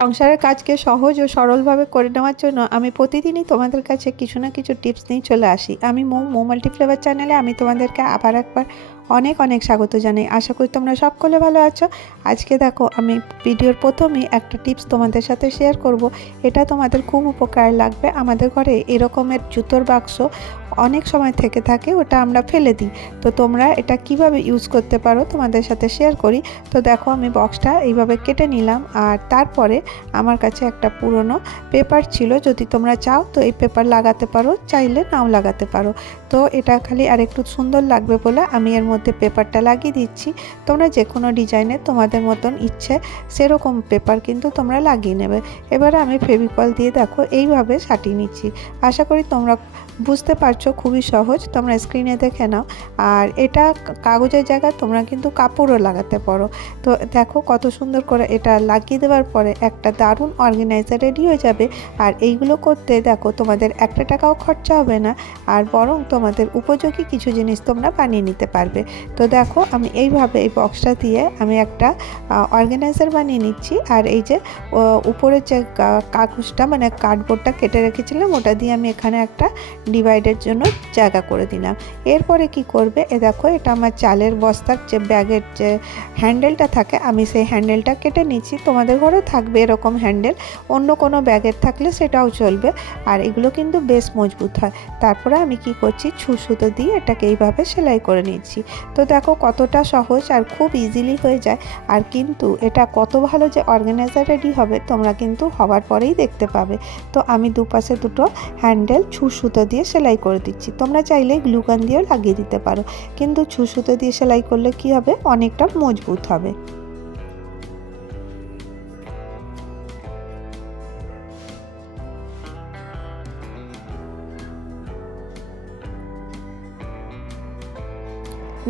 সংসারের কাজকে সহজ ও সরলভাবে করে নেওয়ার জন্য আমি প্রতিদিনই তোমাদের কাছে কিছু না কিছু টিপস নিয়ে চলে আসি। আমি মৌ মাল্টিফ্লেভার চ্যানেলে আমি তোমাদেরকে আবার একবার অনেক অনেক স্বাগত জানাই। আশা করি তোমরা সকলে ভালো আছো। আজকে দেখো আমি ভিডিওর প্রথমেই একটা টিপস তোমাদের সাথে শেয়ার করব। এটা তোমাদের খুব উপকার লাগবে। আমাদের ঘরে এরকমের জুতোর বাক্স অনেক সময় থেকে থাকে, ওটা আমরা ফেলে দিই। তো তোমরা এটা কিভাবে ইউজ করতে পারো তোমাদের সাথে শেয়ার করি। তো দেখো আমি বক্সটা এইভাবে কেটে নিলাম, আর তারপরে আমার কাছে একটা পুরনো পেপার ছিল। যদি তোমরা চাও তো এই পেপার লাগাতে পারো, চাইলে নাও লাগাতে পারো। তো এটা খালি আর একটু সুন্দর লাগবে বলে আমি এর মধ্যে পেপারটা লাগিয়ে দিচ্ছি। তোমরা যে কোনো ডিজাইনে তোমাদের মতন ইচ্ছে সেরকম পেপার কিন্তু তোমরা লাগিয়ে নেবে। এবারে আমি ফেভিকল দিয়ে দেখো এইভাবে সাটিয়ে নিচ্ছি। আশা করি তোমরা বুঝতে পারছো, খুবই সহজ, তোমরা স্ক্রিনে দেখে নাও। আর এটা কাগজের জায়গায় তোমরা কিন্তু কাপড়ও লাগাতে পারো। তো দেখো কত সুন্দর করে এটা লাগিয়ে দেওয়ার পরে একটা দারুণ অর্গানাইজার রেডি হয়ে যাবে। আর এইগুলো করতে দেখো তোমাদের একটা টাকাও খরচা হবে না, আর বরং তোমাদের উপযোগী কিছু জিনিস তোমরা বানিয়ে নিতে পারবে। তো দেখো আমি এইভাবে এই বক্সটা দিয়ে আমি একটা অর্গানাইজার বানিয়ে নিচ্ছি। আর এই যে উপরের যে কাগজটা মানে কার্ডবোর্ডটা কেটে রেখেছিলাম, ওটা দিয়ে আমি এখানে একটা ডিভাইডের জন্য জায়গা করে দিলাম। এরপরে কি করবে, দেখো এটা আমার চালের বস্তার যে ব্যাগের যে হ্যান্ডেলটা থাকে, আমি সেই হ্যান্ডেলটা কেটে নিচ্ছি। তোমাদের ঘরে থাকবে এরকম হ্যান্ডেল, অন্য কোনো ব্যাগের থাকলে সেটাও চলবে। আর এগুলো কিন্তু বেশ মজবুত হয়। তারপরে আমি কি করছি, সুতো দিয়ে এটাকে এইভাবে সেলাই করে নিচ্ছি। তো দেখো কতটা সহজ আর খুব ইজিলি হয়ে যায়। আর কিন্তু এটা কত ভালো যে অর্গানাইজার রেডি হবে তোমরা কিন্তু হওয়ার পরেই দেখতে পাবে। তো আমি দুপাশে দুটো হ্যান্ডেল সুতো দিয়ে সেলাই করে দিচ্ছি। তোমরা চাইলে গ্লুগান দিয়েও লাগিয়ে দিতে পারো, কিন্তু সুতো দিয়ে সেলাই করলে কি হবে, অনেকটা মজবুত হবে।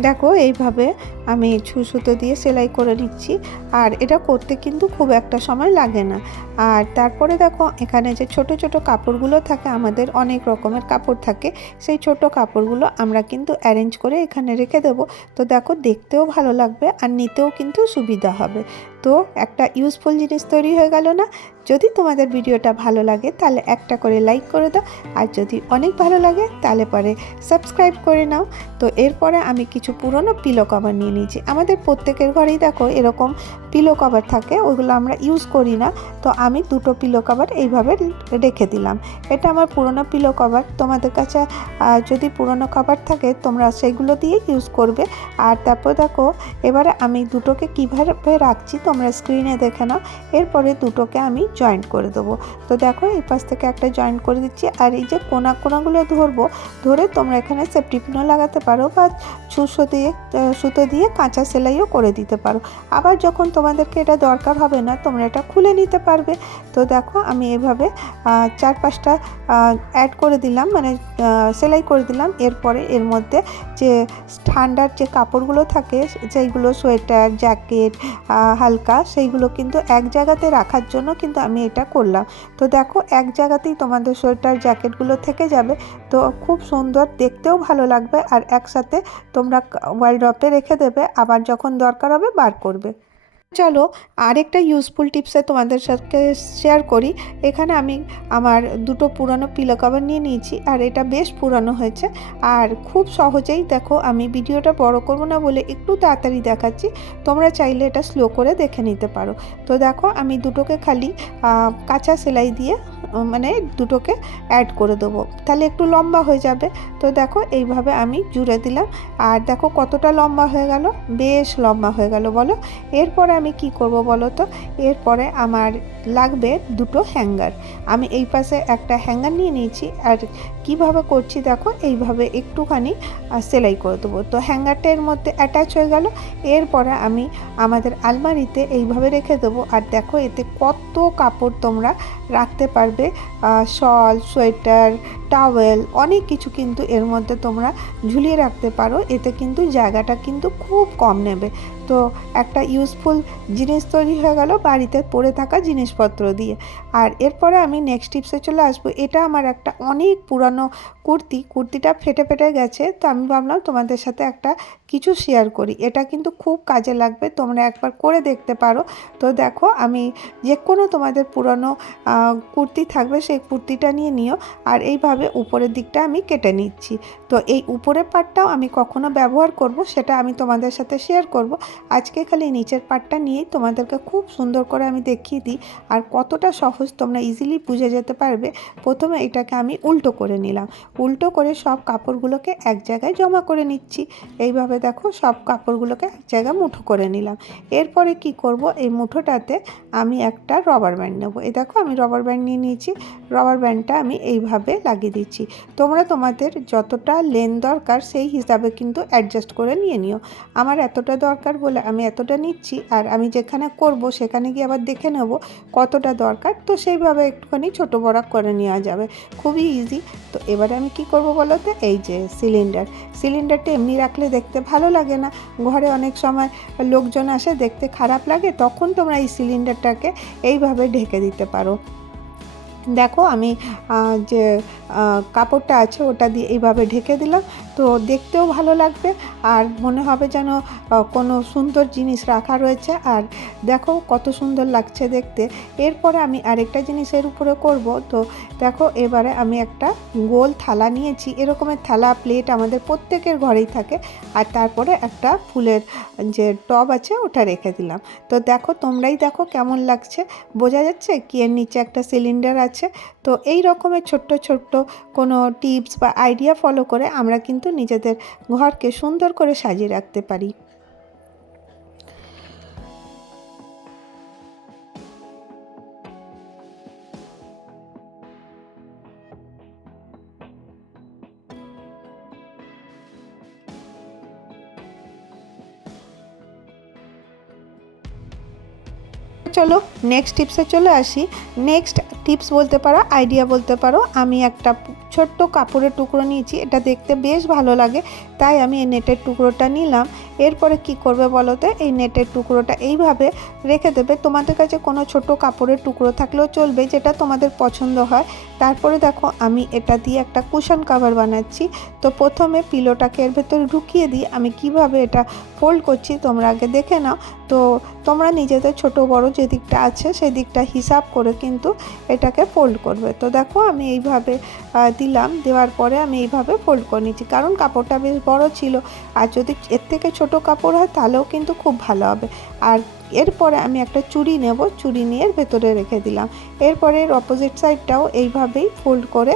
দেখো এইভাবে আমি সুতো দিয়ে সেলাই করে নিচ্ছি। আর এটা করতে কিন্তু খুব একটা সময় লাগে না। আর তারপরে দেখো এখানে যে ছোট ছোট কাপড়গুলো থাকে, আমাদের অনেক রকমের কাপড় থাকে, সেই ছোট কাপড়গুলো আমরা কিন্তু অ্যারেঞ্জ করে এখানে রেখে দেবো। তো দেখো দেখতেও ভালো লাগবে আর নিতেও কিন্তু সুবিধা হবে। তো একটা ইউজফুল জিনিস তৈরি হয়ে গেল না? যদি তোমাদের ভিডিওটা ভালো লাগে তাহলে একটা করে লাইক করে দাও, আর যদি অনেক ভালো লাগে তাহলে পরে সাবস্ক্রাইব করে নাও। তো এরপরে আমি কিছু পুরনো পিলো কভার নিয়ে নিয়েছি। আমাদের প্রত্যেকের ঘরেই দেখো এরকম পিলো কভার থাকে, ওগুলো আমরা ইউজ করি না। তো আমি দুটো পিলো কভার এইভাবে রেখে দিলাম। এটা আমার পুরনো পিলো কভার। তোমাদের কাছে যদি পুরনো কভার থাকে তোমরা সেগুলো দিয়ে ইউজ করবে। আর তারপর দেখো এবারে আমি দুটোকে কীভাবে রাখছি তোমরা স্ক্রিনে দেখে নাও। এরপরে দুটোকে আমি জয়েন্ট করে দেবো। তো দেখো এই পাশ থেকে একটা জয়েন্ট করে দিচ্ছি। আর এই যে কোনাগুলো ধরবো, ধরে তোমরা এখানে সেফটি পিনও লাগাতে পারো, বা সুতো দিয়ে কাঁচা সেলাইও করে দিতে পারো। আবার যখন তোমাদেরকে এটা দরকার হবে না তোমরা এটা খুলে নিতে পারবে। তো দেখো আমি এভাবে 4-5টা অ্যাড করে দিলাম, মানে সেলাই করে দিলাম। এরপরে এর মধ্যে যে ঠান্ডার যে কাপড়গুলো থাকে, যেইগুলো সোয়েটার জ্যাকেট হালকা, সেইগুলো কিন্তু এক জায়গাতে রাখার জন্য কিন্তু আমি এটা করলাম। তো দেখো এক জায়গাতেই তোমাদের সোয়েটার জ্যাকেটগুলো থেকে যাবে। তো খুব সুন্দর, দেখতেও ভালো লাগবে, আর একসাথে তোমরা ওয়ার্ডরোবে রেখে দেবে, আবার যখন দরকার হবে বার করবে। চলো আরেকটা ইউজফুল টিপসে তোমাদের সাথে শেয়ার করি। এখানে আমি আমার দুটো পুরনো পিলো কভার নিয়ে নিয়েছি, আর এটা বেশ পুরনো হয়েছে। আর খুব সহজেই দেখো, আমি ভিডিওটা বড় করব না বলে একটু তাড়াতাড়ি দেখাচ্ছি, তোমরা চাইলে এটা স্লো করে দেখে নিতে পারো। তো দেখো আমি দুটোকে খালি কাঁচা সেলাই দিয়ে মানে দুটোকে অ্যাড করে দেবো, তাহলে একটু লম্বা হয়ে যাবে। তো দেখো এইভাবে আমি জুড়ে দিলাম, আর দেখো কতটা লম্বা হয়ে গেল, বেশ লম্বা হয়ে গেল বলো। এরপরে আমি কি করব বলো তো, এরপরে আমার লাগবে দুটো হ্যাঙ্গার। আমি এই পাশে একটা হ্যাঙ্গার নিয়ে নিয়েছি, আর কিভাবে করছি দেখো, এইভাবে একটুখানি সেলাই করে দেবো। তো হ্যাঙ্গারটা এর মধ্যে অ্যাটাচ হয়ে গেল। এরপরে আমি আমাদের আলমারিতে এইভাবে রেখে দেবো। আর দেখো এতে কত কাপড় তোমরা রাখতে পারবে, শল সোয়েটার টাওয়েল অনেক কিছু কিন্তু এর মধ্যে তোমরা ঝুলিয়ে রাখতে পারো। এতে কিন্তু জায়গাটা কিন্তু খুব কম নেবে। তো একটা ইউজফুল জিনিস তৈরি হয়ে গেল বাড়িতে পড়ে থাকা জিনিসপত্র দিয়ে। আর এরপরে আমি নেক্সট টিপসে চলে আসবো। এটা আমার একটা অনেক পুরানো কুর্তিটা ফেটে গেছে। তো আমি ভাবলাম তোমাদের সাথে একটা কিছু শেয়ার করি। এটা কিন্তু খুব কাজে লাগবে, তোমরা একবার করে দেখতে পারো। তো দেখো আমি যে কোনো তোমাদের পুরনো কুর্তি থাকবে সেই কুর্তিটা নিয়ে নিও, আর এইভাবে উপরের দিকটা আমি কেটে নিচ্ছি। তো এই উপরের পার্টটাও আমি কখনো ব্যবহার করব সেটা আমি তোমাদের সাথে শেয়ার করব। আজকে খালি নিচের পার্টটা নিয়েই তোমাদেরকে খুব সুন্দর করে আমি দেখিয়ে দিই, আর কতটা সহজ তোমরা ইজিলি বুঝে যেতে পারবে। প্রথমে এটাকে আমি উল্টো করে নিলাম, উল্টো করে সব কাপড়গুলোকে এক জায়গায় জমা করে নিচ্ছি। এইভাবে দেখো সব কাপড়গুলোকে এক জায়গায় মুঠো করে নিলাম। এরপরে কি করব, এই মুঠোটাতে আমি একটা রবার ব্যান্ড নেব। এই দেখো আমি রবার ব্যান্ড নিয়ে নিয়েছি। রবার ব্যান্ডটা আমি এইভাবে লাগিয়ে দিচ্ছি। তোমরা তোমাদের যতটা লেন্থ দরকার সেই হিসাবে কিন্তু অ্যাডজাস্ট করে নিয়ে নিও। আমার এতটা দরকার বলে আমি এতটা নিচ্ছি, আর আমি যেখানে করব সেখানে গিয়ে আবার দেখে নেব কতটা দরকার, তো সেইভাবে একটুখানি ছোটো বড় করে নেওয়া যাবে, খুবই ইজি। তো এবারে আমি কি করব বলো তো, এই যে সিলিন্ডারটা এমনি রাখলে দেখতে ভালো লাগে না, ঘরে অনেক সময় লোকজন আসে দেখতে খারাপ লাগে, তখন তোমরা এই সিলিন্ডারটাকে এইভাবে ঢেকে দিতে পারো। দেখো আমি যে কাপড়টা আছে ওটা দিয়ে এইভাবে ঢেকে দিলাম, তো দেখতেও ভালো লাগবে আর মনে হবে যেন কোনো সুন্দর জিনিস রাখা রয়েছে। আর দেখো কত সুন্দর লাগছে দেখতে। এরপরে আমি আরেকটা জিনিসের উপরে করব। তো দেখো এবারে আমি একটা গোল থালা নিয়েছি, এরকমের থালা প্লেট আমাদের প্রত্যেকের ঘরেই থাকে, আর তারপরে একটা ফুলের যে টব আছে ওটা রেখে দিলাম। তো দেখো তোমরাই দেখো কেমন লাগছে, বোঝা যাচ্ছে কি এর নিচে একটা সিলিন্ডার আছে। তো এই রকমের ছোট্ট ছোট্ট কোনো টিপস বা আইডিয়া ফলো করে আমরা কিন্তু নিজেদের ঘরকে সুন্দর করে সাজিয়ে রাখতে পারি। চলো নেক্সট টিপসে চলে আসি। নেক্সট টিপস বলতে পারো, আইডিয়া বলতে পারো। আমি একটা ছোট্ট কাপড়ের টুকরো নিয়েছি, এটা দেখতে বেশ ভালো লাগে, তাই আমি এই নেটের টুকরোটা নিলাম। এরপরে কি করবে বলো তো, এই নেটের টুকরোটা এইভাবে রেখে দেবে। তোমাদের কাছে কোনো ছোট কাপড়ের টুকরো থাকলেও চলবে, যেটা তোমাদের পছন্দ হয়। তারপরে দেখো আমি এটা দিয়ে একটা কুশন কভার বানাচ্ছি। তো প্রথমে পিলোটাকে এর ভেতরে ঢুকিয়ে দিই। আমি কিভাবে এটা ফোল্ড করছি তোমরা আগে দেখে নাও। তো তোমরা নিজেদের ছোট বড় যে দিকটা আছে সেই দিকটা হিসাব করে কিন্তু এটাকে ফোল্ড করবে। তো দেখো আমি এইভাবে দিলাম, দেওয়ার পরে আমি এইভাবে ফোল্ড করে নিচ্ছি, কারণ কাপড়টা বেশ বড় ছিল, আর যদি এর থেকে ছোট কাপড় হয় তাহলেও কিন্তু খুব ভালো হবে। আর এরপরে আমি একটা চুড়ি নেব, চুড়ি নিয়ে এর ভেতরে রেখে দিলাম। এরপরে এর অপোজিট সাইডটাও এইভাবেই ফোল্ড করে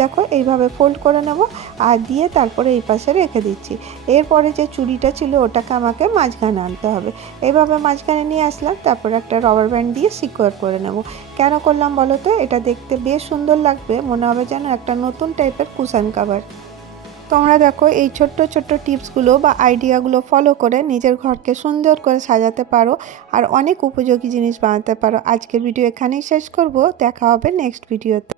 দেখো এইভাবে ফোল্ড করে নেব, আর দিয়ে তারপরে এই পাশে রেখে দিচ্ছি। এরপরে যে চুড়িটা ছিল ওটাকে আমাকে মাঝখানে আনতে হবে। এইভাবে মাঝখানে নিয়ে আসলাম, তারপরে একটা রবার ব্যান্ড দিয়ে সিকিউর করে নেব। কেন করলাম বলো তো, এটা দেখতে বেশ সুন্দর লাগবে, মনে হবে যেন একটা নতুন টাইপের কুশন কভার। তোমরা দেখো এই ছোট্ট ছোট্ট টিপসগুলো বা আইডিয়াগুলো ফলো করে নিজের ঘরকে সুন্দর করে সাজাতে পারো, আর অনেক উপযোগী জিনিস বানাতে পারো। আজকের ভিডিও এখানেই শেষ করব, দেখা হবে নেক্সট ভিডিওতে।